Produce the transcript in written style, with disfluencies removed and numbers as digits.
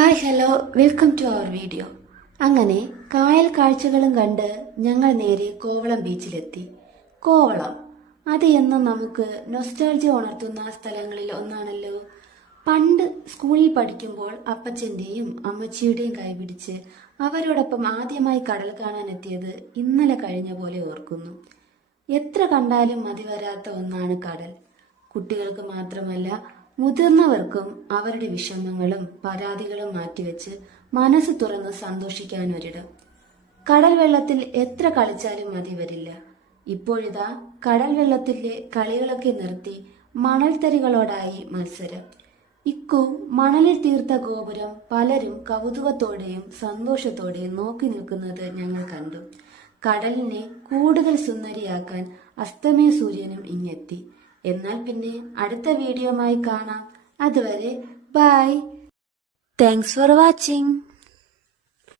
Hi hello welcome to our video. അങ്ങനെ കായൽ കാഴ്ചകളും കണ്ട് ഞങ്ങൾ നേരെ കോവളം ബീച്ചിലെത്തി. കോവളം അത് എന്നും നമുക്ക് നൊസ്റ്റാൾജിയ ഉണർത്തുന്ന സ്ഥലങ്ങളിൽ ഒന്നാണല്ലോ. പണ്ട് സ്കൂളിൽ പഠിക്കുമ്പോൾ അപ്പച്ചൻ്റെയും അമ്മച്ചിയുടെയും കൈപിടിച്ച് അവരോടൊപ്പം ആദ്യമായി കടൽ കാണാനെത്തിയത് ഇന്നലെ കഴിഞ്ഞ പോലെ ഓർക്കുന്നു. എത്ര കണ്ടാലും മതി വരാത്ത ഒന്നാണ് കടൽ. കുട്ടികൾക്ക് മാത്രമല്ല, മുതിർന്നവർക്കും അവരുടെ വിഷമങ്ങളും പരാതികളും മാറ്റിവെച്ച് മനസ്സ് തുറന്ന് സന്തോഷിക്കാനൊരിടം. കടൽ വെള്ളത്തിൽ എത്ര കളിച്ചാലും മതി വരില്ല. ഇപ്പോഴിതാ കടൽ വെള്ളത്തിലെ കളികളൊക്കെ നിർത്തി മണൽത്തരികളോടായി മത്സരം. ഇക്കു മണലിൽ തീർത്ത ഗോപുരം പലരും കൗതുകത്തോടെയും സന്തോഷത്തോടെയും നോക്കി നിൽക്കുന്നത് ഞങ്ങൾ കണ്ടു. കടലിനെ കൂടുതൽ സുന്ദരിയാക്കാൻ അസ്തമയ സൂര്യനും ഇങ്ങെത്തി. എന്നാൽ പിന്നെ അടുത്ത വീഡിയോയുമായി കാണാം. അതുവരെ ബൈ. Thanks for watching.